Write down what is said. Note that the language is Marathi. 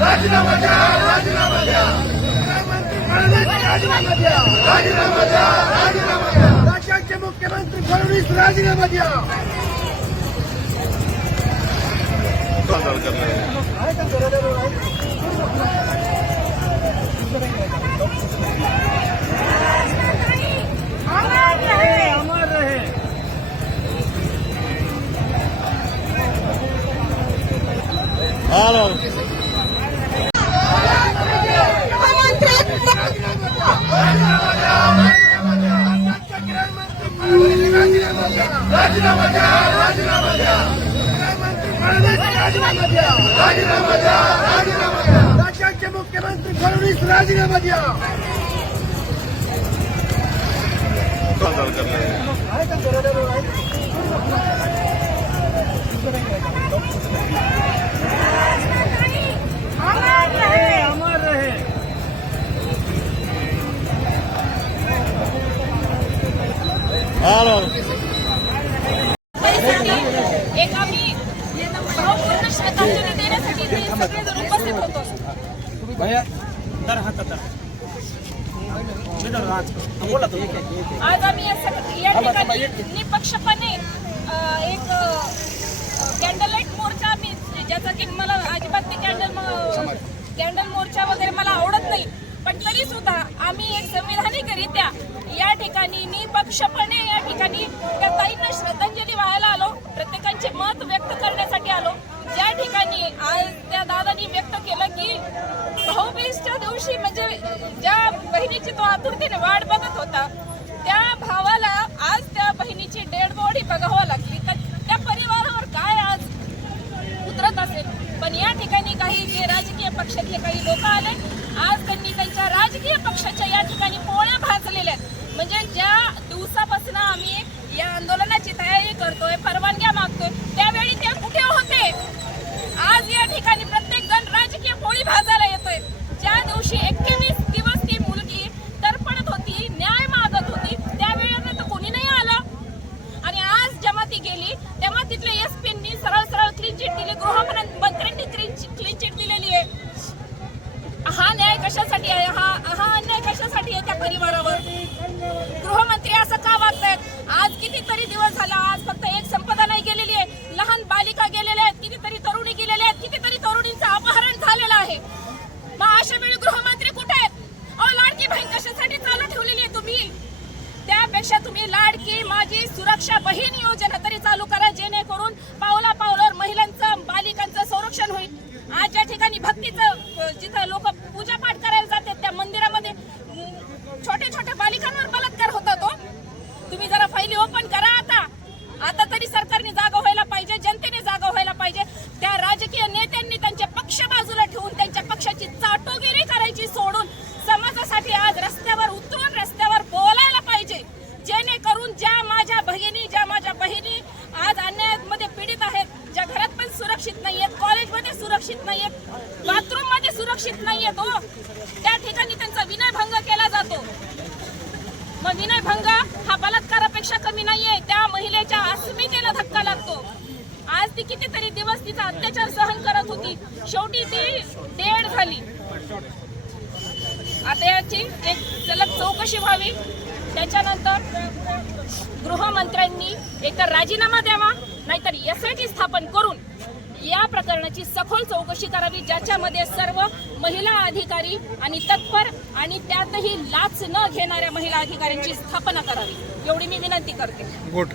राजीनामा द्या राजीनामा द्या. राजीनामा द्या राजीनामा द्या राजीनामा द्या. राज्याचे मुख्यमंत्री फडणवीस राजीनामा द्या. राजीनामा राजीनामा द्या राजीनामा द्या राजीनामा द्या राज्याचे मुख्यमंत्री फडणवीस राजीनामा द्या त्यासाठी भैया दर दर. मी बोला आज आम्ही या सग- या ठिकाणी निपक्षपणे अ, एक कॅन्डल लाइट मोर्चा आम्ही ज्याचा की मला अजिबात ते कॅन्डल कॅन्डल मोर्चा वगैरे मला आवडत नाही. पण तरी सुद्धा आम्ही एक संविधानिकरित्या या ठिकाणी निपक्षपणे या ठिकाणी त्या ताईंना श्रद्धांजली व्हायला आलो. प्रत्येकांचे मत व्यक्त करण्यासाठी आलो ज्या ठिकाणी आज त्या दादानी व्यक्त केलं की भाऊबीजच्या दिवशी म्हणजे ज्या बहिणीची तो आतुरतेने वाट बघत होता. त्या भावाला आज त्या बहिणीची डेड बॉडी बघावं लागली. तर त्या परिवारावर काय आज उतरत असेल? पण या ठिकाणी काही जे राजकीय पक्षातले काही लोक आले आज त्यांनी त्यांच्या राजकीय पक्षाच्या या ठिकाणी पोळ्या भाजलेल्या आहेत. म्हणजे ज्या दिवसापासून आम्ही या आंदोलनाची तयारी करतोय परवानग्या मागतोय त्यावेळी ते कुठे होते आज या ठिकाणी प्रत्येक जण राजकीय पोळी भाजायला येतोय ज्या दिवशी एकवीस दिवस ती मुलगी तडपडत होती न्याय मागत होती त्यावेळेला तर कोणी नाही आलं आणि आज जेव्हा ती गेली तेव्हा तिथल्या एस पींनी सरळ सरळ क्लीन चिट दिली गृहमंत्र्यांनी क्लीन चिट दिलेली आहे हा न्याय कशासाठी आहे? हा हा अन्याय कशासाठी आहे त्या परिवारावर? गृहमंत्री असं का वागतायत? आज कितीतरी दिवस झाला आज फक्त एक संपदा नाही गेलेली आहे. लहान बालिका गेलेल्या आहेत कितीतरी तरुणी गेलेल्या आहेत कितीतरी तरुणींचं अपहरण झालेलं आहे. मग अशा वेळी गृहमंत्री कुठे आहेत? अहो लाडकी बहीण कशासाठी चालू ठेवलेली आहे तुम्ही? त्यापेक्षा तुम्ही लाडकी माझी सुरक्षा बहीण योजना तरी चालू करा जेणेकरून पावला म्हणून ज्या माझ्या बहिणी ज्या माझ्या बहिणी आज अन्यायामध्ये पीडित आहेत ज्या घरात पण सुरक्षित नाही आहेत कॉलेजमध्ये सुरक्षित नाही आहेत बाथरूममध्ये सुरक्षित नाही आहेत हो. त्या ठिकाणी त्यांचा विनयभंग केला जातो. मग विनयभंग हा बलात्कारापेक्षा कमी नाहीये त्या महिलेच्या अस्मितेला धक्का लागतो. आज ती कितीतरी दिवस तिचा अत्याचार सहन करत होती. शेवटी ती डेड झाली. आता याची एक सलग चौकशी व्हावी. त्याच्यानंतर गृहमंत्र्यांनी एकतर राजीनामा द्यावा नाहीतर एस आय टी स्थापन करून या प्रकरणाची सखोल चौकशी करावी ज्याच्यामध्ये सर्व महिला अधिकारी आणि तत्पर आणि त्यातही लाच न घेणाऱ्या महिला अधिकाऱ्यांची स्थापना करावी. एवढी मी विनंती करते. गुड.